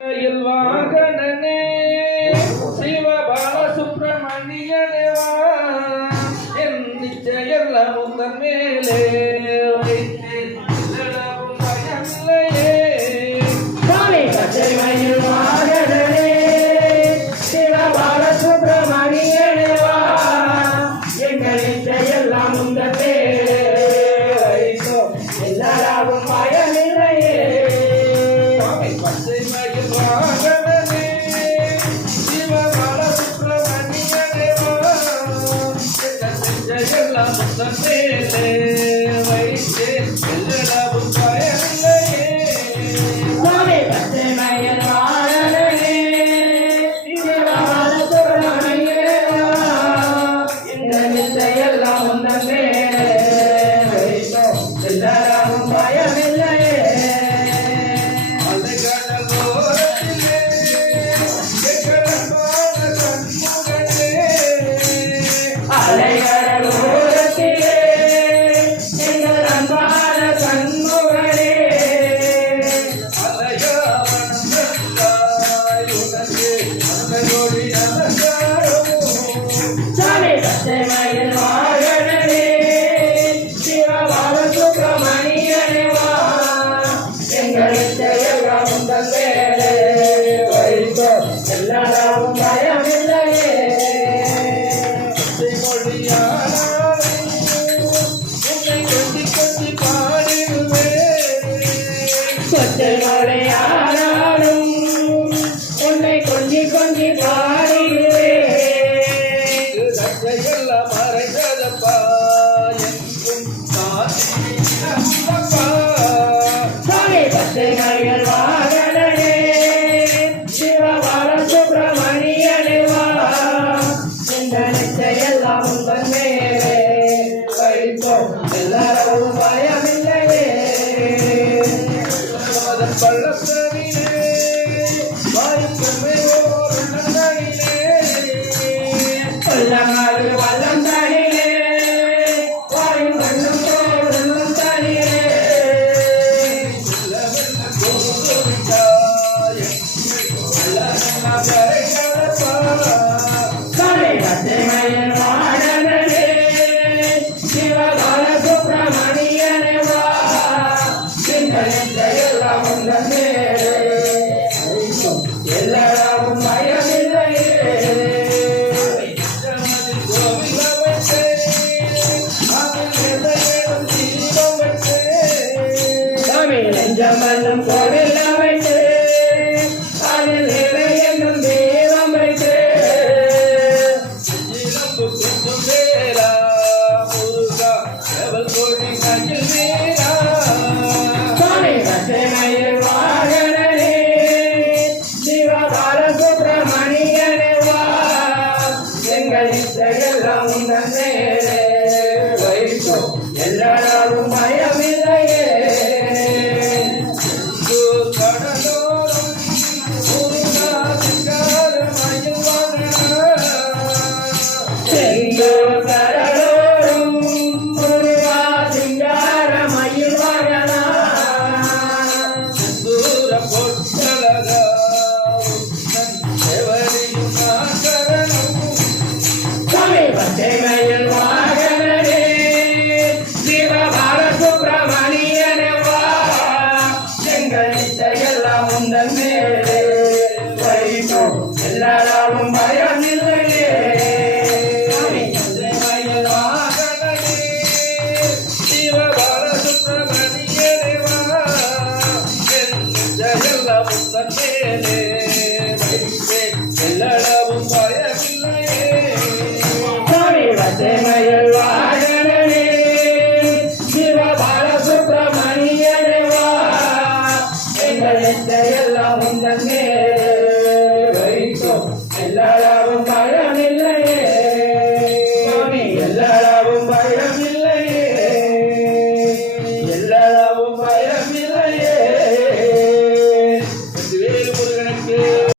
வாகனனே சிவபாலசுப்பிரமணியனேவா என் நிச்சயெல்லாம் உந்தன் மேலே வைத்தேன் பயமில்லையே சுவாமி பச்சைமயில் வாகனனே சிவபாலசுப்பிரமணியனேவா எங்கள் நிச்சயெல்லாம் உந்தன் மேலே வைத்தோம் எல்லாரும் பயமில்லையே பச்சைமயில் வாகனனே சிவபாலசுப்பிரமணியனேவா என் நிச்சயெல்லாம் உந்தன் மேலே வைத்தேன் எல்லாரும் பயமில்லையே சுவாமி பச்சைமயில் வாகனனே சிவபாலசுப்பிரமணியனேவா எங்கள் நிச்சயெல்லாம் உந்தன் மேலே வைத்தோம் எல்லாரும் பயமில்லையே அலைகடலோரத்திலே எங்கள் அன்பான சண்முகனே சுவாமி பச்சைமயில் வாகனனே சிவபாலசுப்பிரமணியனேவா எங்கள் நிச்சயெல்லாம் உந்தன் மேலே வைத்தோம் எல்லாரும் பயமில்லையே சொத்தை மழையானாலும் உன்னை கொஞ்சி கொஞ்சி பாடிடுவே சுவாமி பச்சைமயில் வாகனனே சிவபாலசுப்பிரமணியனேவா எங்கள் நிச்சயெல்லாம் உந்தன் மேலே வைத்தோம் எல்லாரும் பயமில்லையே கொல்லமாறு வல்லம் தனிலே வாயும் கண்ணும் தோடும் தனிலே சுவாமி பச்சைமயில் வாகனனே சிவபாலசுப்பிரமணியனேவா எங்கள் நிச்சயெல்லாம் உந்தன் மேலே வைத்தோம் எல்லாரும் பயமில்லையே சுவாமி நெஞ்சமல்லும் கோவில் அமைத்து அதில் இறை என்னும் தெய்வம் வைத்து சுவாமி பச்சைமயில் வாகனனே சிவபாலசுப்பிரமணியனேவா எங்கள் நிச்சயெல்லாம் உந்தன் மேலே வைத்தோம் எல்லாரும் பயமில்லையே செந்தூர் கடலோரம் முருகா சிங்கார மயில் வாகனா சுவாமி பச்சைமயில் வாகனனே சிவபாலசுப்பிரமணியனேவா எங்கள் நிச்சயெல்லாம் உந்தன் மேலே வைத்தோம் எல்லாரும் பயமில்லையே சுவாமி பச்சைமயில் வாகனனே சிவபாலசுப்பிரமணியனேவா என் நிச்சயெல்லாம் உந்தன் மேலே